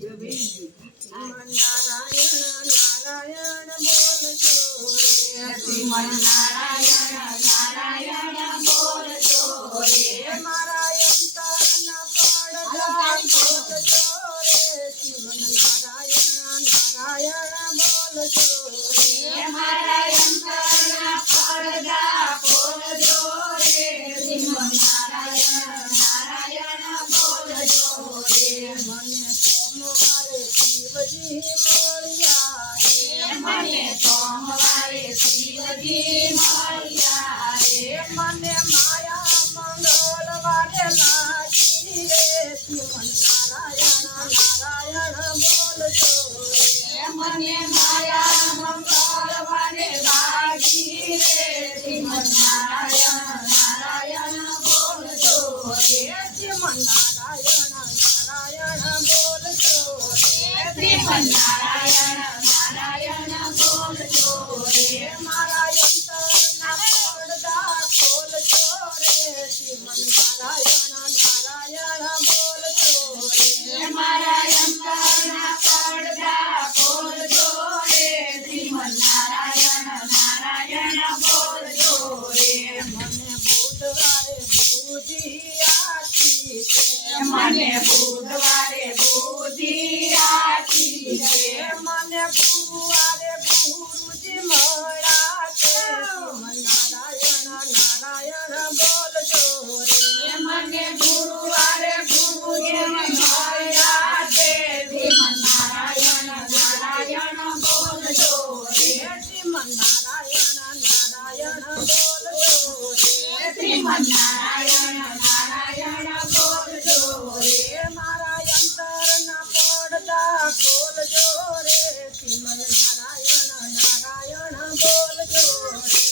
નારાયણ નારાયણ બોલજો રે શ્રીમન નારાયણ નારાયણ બોલજો રે મારા અંતરના પડદા ખોલજો રે શ્રીમન નારાયણ નારાયણ બોલજો રે મારા અંતરના પડદા ખોલજો રે શ્રીમન નારાયણ નારાયણ બોલજો રે મને સોમવારે શિવજી મળ્યા રે મને સોમવારે શિવજી મળ્યા રે મને માયા મંગળવારે લાગી રે શ્રીમન નારાયણ નારાયણ બોલજો રે મને માયા મંગળવારે લાગી રે શ્રીમન નારાયણ નારાયણ બોલજો રે શ્રીમન નારાયણ નારાયણ બોલજો રે શ્રીમન નારાયણ નારાયણ બોલજો રે મારા અંતરના પડદા ખોલજો રે શ્રીમન નારાયણ નારાયણ બોલજો રે મારા અંતરના પડદા ખોલજો રે શ્રીમન નારાયણ નારાયણ બોલજો રે મને બુધવારે બુદ્ધિ આપી છે મને બુધવારે બુદ્ધિ આપી છે મને ગુરુવારે ગુરુજી મળ્યા છે શ્રીમન નારાયણ નારાયણ બોલજો રે મને ગુરુવારે ગુરુજી મળ્યા છે શ્રીમન નારાયણ નારાયણ બોલજો રે શ્રીમન નારાયણ નારાયણ બોલજો રે શ્રીમન નારાયણ નારાયણ બોલજો રે મારા અંતરના પડદા ખોલજો રે શ્રીમન નારાયણ નારાયણ બોલજો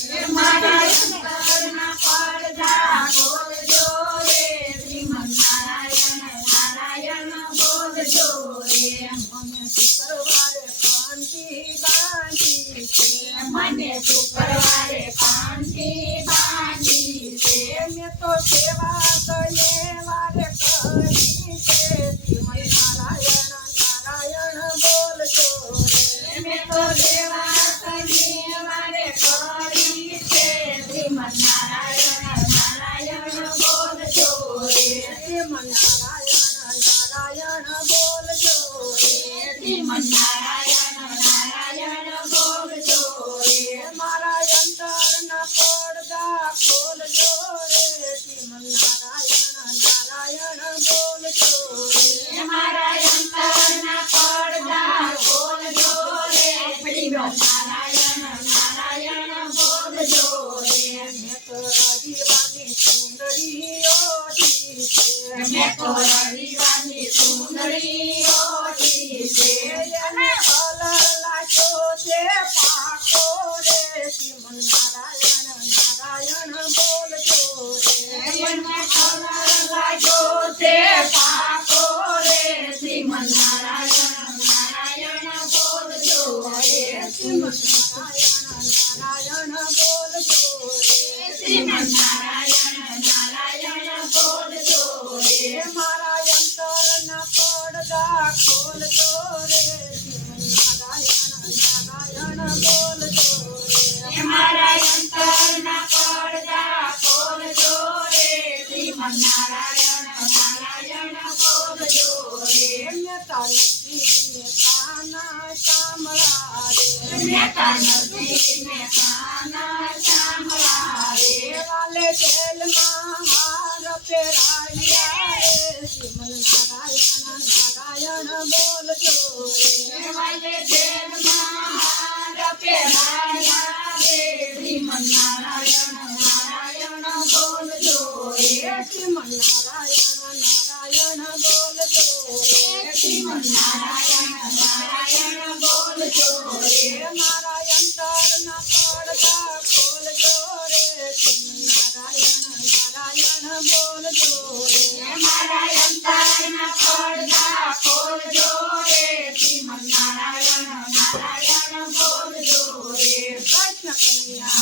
રે મારા અંતરના પડદા ખોલજો રે શ્રીમન નારાયણ નારાયણ બોલજો રે મને શુક્રવારે કાંતિ બાંધી છે મને શુક્રવારે કાંતિ બાંધી છે મેં તો સેવા કયે વારે કરી છે શ્રીમન નારાયણ નારાયણ બોલજો રે મેં તો સેવા શનિવારે કરી છે શ્રીમન નારાયણ નારાયણ બોલજો રે શ્રીમન નારાયણ નારાયણ બોલજો રે શ્રીમન નારાયણ નારાયણ બોલજો રે મારા અંતરના પડદા ખોલજો રે શ્રીમન નારાયણ નારાયણ બોલજો રે મારા અંતરના પડદા ખોલજો રે શ્રીમન નારાયણ નારાયણ બોલજો રે મેં તો રવિવારની સુંદરી ઓઢી છે મેં તો રવિવારની સુંદરી ઓઢી છે એને કલર લાગ્યો છે પાકો રે શ્રીમન નારાયણ નારાયણ બોલજો રે મને કલર લાગ્યો છે પાકો રે શ્રીમન નારાયણ નારાયણ બોલજો રે શ્રીમન નારાયણ નારાયણ બોલજો રે શ્રીમન નારાયણ નારાયણ બોલજો રે મારા અંતરના પડદા ખોલજો રે શ્રીમન નારાયણ નારાયણ બોલજો રે મારા અંતરના પડદા ખોલજો રે શ્રીમન નારાયણ નારાયણ બોલજો રે મહેતા નથી મહેતાના શામળા રે મહેતા નથી મહેતાના શામળા રે વાલે જેલમાં હાર પહેરાવ્યા રે શ્રીમન નારાયણ નારાયણ બોલજો રે વાલે જેલમાં હાર પહેરાવ્યા રે શ્રીમન નારાયણ નારાયણ બોલજો રે શ્રીમન નારાયણ નારાયણ બોલજો રે શ્રીમન નારાયણ નારાયણ બોલજો રે